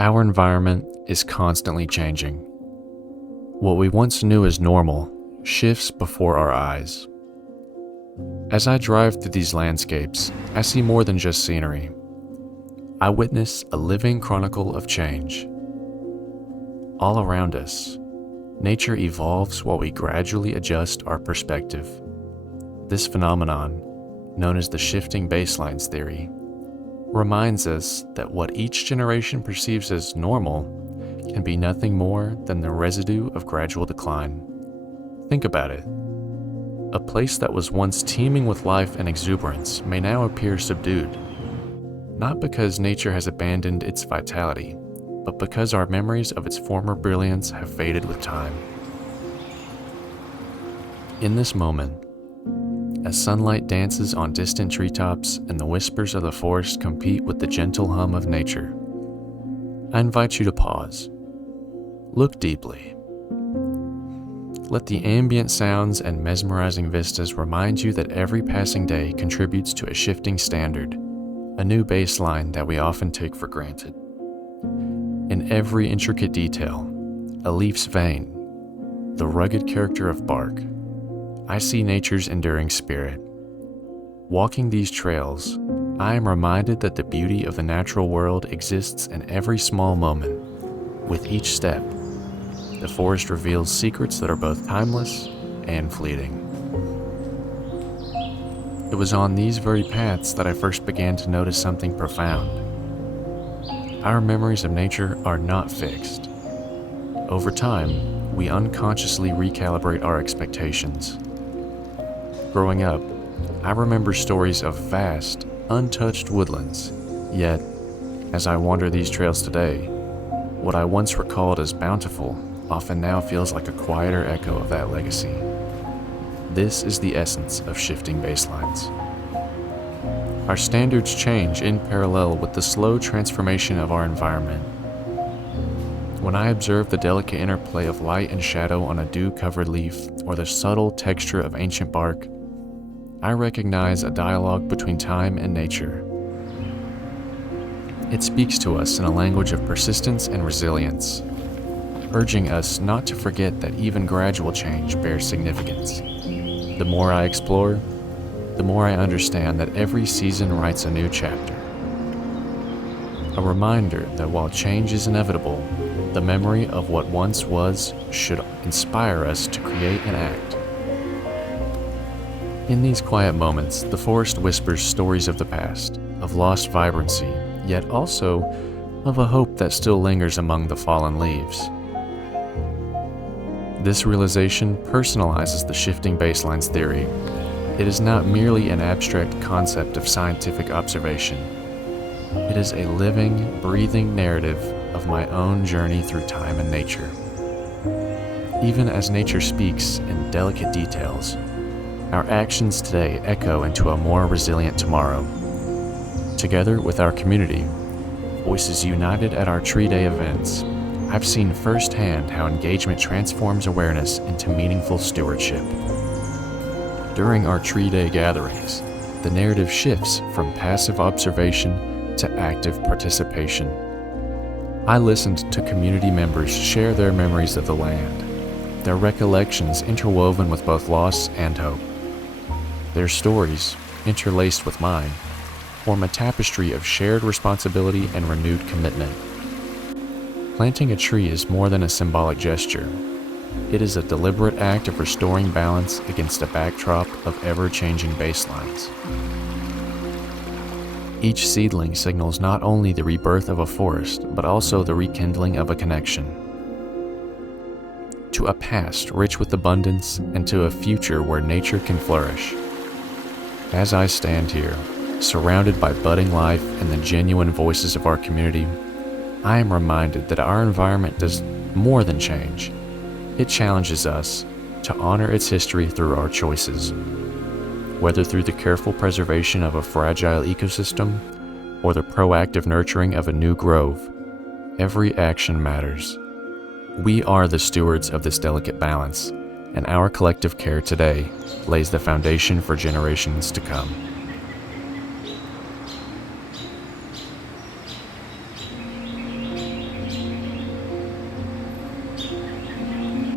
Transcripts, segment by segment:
Our environment is constantly changing. What we once knew as normal shifts before our eyes. As I drive through these landscapes, I see more than just scenery. I witness a living chronicle of change. All around us, nature evolves while we gradually adjust our perspective. This phenomenon, known as the shifting baselines theory, reminds us that what each generation perceives as normal can be nothing more than the residue of gradual decline. Think about it. A place that was once teeming with life and exuberance may now appear subdued, not because nature has abandoned its vitality, but because our memories of its former brilliance have faded with time. In this moment, as sunlight dances on distant treetops and the whispers of the forest compete with the gentle hum of nature, I invite you to pause. Look deeply. Let the ambient sounds and mesmerizing vistas remind you that every passing day contributes to a shifting standard, a new baseline that we often take for granted. In every intricate detail, a leaf's vein, the rugged character of bark, I see nature's enduring spirit. Walking these trails, I am reminded that the beauty of the natural world exists in every small moment. With each step, the forest reveals secrets that are both timeless and fleeting. It was on these very paths that I first began to notice something profound. Our memories of nature are not fixed. Over time, we unconsciously recalibrate our expectations. Growing up, I remember stories of vast, untouched woodlands, yet, as I wander these trails today, what I once recalled as bountiful often now feels like a quieter echo of that legacy. This is the essence of shifting baselines. Our standards change in parallel with the slow transformation of our environment. When I observe the delicate interplay of light and shadow on a dew-covered leaf or the subtle texture of ancient bark, I recognize a dialogue between time and nature. It speaks to us in a language of persistence and resilience, urging us not to forget that even gradual change bears significance. The more I explore, the more I understand that every season writes a new chapter. A reminder that while change is inevitable, the memory of what once was should inspire us to create and act. In these quiet moments, the forest whispers stories of the past, of lost vibrancy, yet also of a hope that still lingers among the fallen leaves. This realization personalizes the shifting baselines theory. It is not merely an abstract concept of scientific observation. It is a living, breathing narrative of my own journey through time and nature. Even as nature speaks in delicate details, our actions today echo into a more resilient tomorrow. Together with our community, voices united at our Tree Day events, I've seen firsthand how engagement transforms awareness into meaningful stewardship. During our Tree Day gatherings, the narrative shifts from passive observation to active participation. I listened to community members share their memories of the land, their recollections interwoven with both loss and hope. Their stories, interlaced with mine, form a tapestry of shared responsibility and renewed commitment. Planting a tree is more than a symbolic gesture. It is a deliberate act of restoring balance against a backdrop of ever-changing baselines. Each seedling signals not only the rebirth of a forest, but also the rekindling of a connection to a past rich with abundance and to a future where nature can flourish. As I stand here, surrounded by budding life and the genuine voices of our community, I am reminded that our environment does more than change. It challenges us to honor its history through our choices. Whether through the careful preservation of a fragile ecosystem or the proactive nurturing of a new grove, every action matters. We are the stewards of this delicate balance, and our collective care today lays the foundation for generations to come.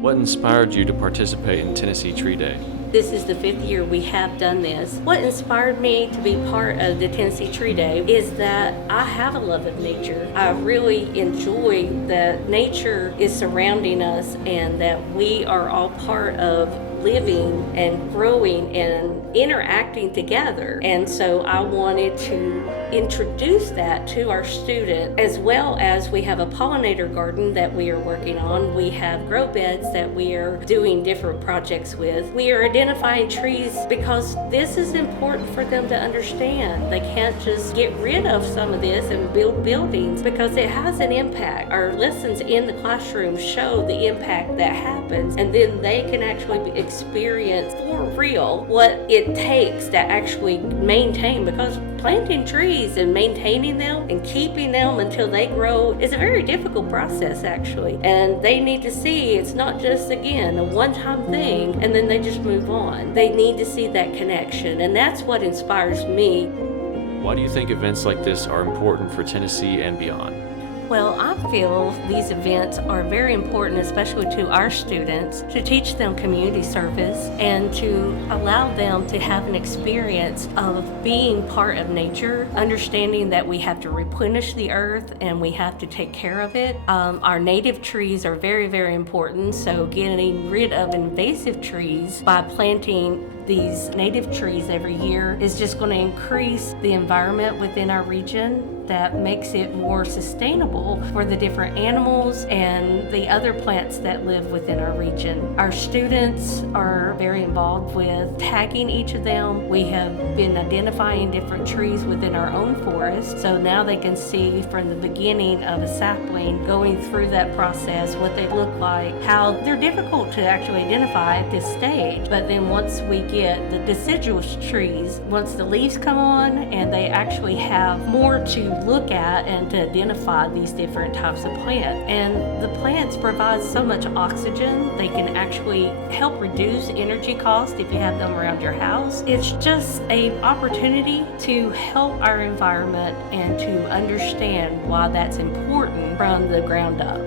What inspired you to participate in Tennessee Tree Day? This is the 5th year we have done this. What inspired me to be part of the Tennessee Tree Day is that I have a love of nature. I really enjoy that nature is surrounding us and that we are all part of living and growing and interacting together. And so I wanted to introduce that to our students, as well as we have a pollinator garden that we are working on. We have grow beds that we are doing different projects with. We are identifying trees because this is important for them to understand. They can't just get rid of some of this and build buildings because it has an impact. Our lessons in the classroom show the impact that happens, and then they can actually experience for real what it takes to actually maintain, because planting trees and maintaining them and keeping them until they grow is a very difficult process actually, and they need to see it's not just again a one-time thing and then they just move on. They need to see that connection, and that's what inspires me. Why do you think events like this are important for Tennessee and beyond? Well, I feel these events are very important, especially to our students, to teach them community service and to allow them to have an experience of being part of nature, understanding that we have to replenish the earth and we have to take care of it. Our native trees are very, very important, so getting rid of invasive trees by planting these native trees every year is just going to increase the environment within our region. That makes it more sustainable for the different animals and the other plants that live within our region. Our students are very involved with tagging each of them. We have been identifying different trees within our own forest, so now they can see from the beginning of a sapling going through that process what they look like, how they're difficult to actually identify at this stage, but then once we get the deciduous trees, once the leaves come on and they actually have more to look at and to identify these different types of plants. And the plants provide so much oxygen. They can actually help reduce energy costs if you have them around your house. It's just an opportunity to help our environment and to understand why that's important from the ground up.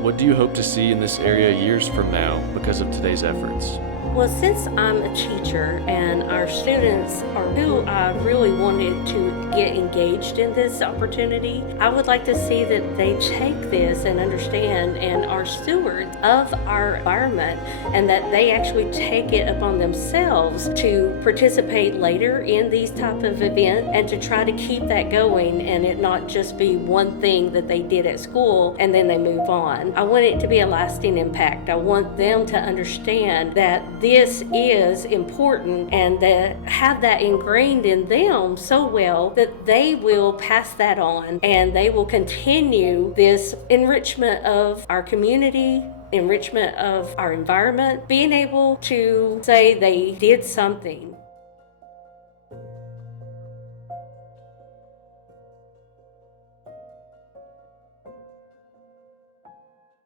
What do you hope to see in this area years from now because of today's efforts? Well, since I'm a teacher and our students are who I really wanted to get engaged in this opportunity, I would like to see that they take this and understand and are stewards of our environment, and that they actually take it upon themselves to participate later in these type of events and to try to keep that going and it not just be one thing that they did at school and then they move on. I want it to be a lasting impact. I want them to understand that this is important and that have that ingrained in them so well that they will pass that on and they will continue this enrichment of our community, enrichment of our environment, being able to say they did something.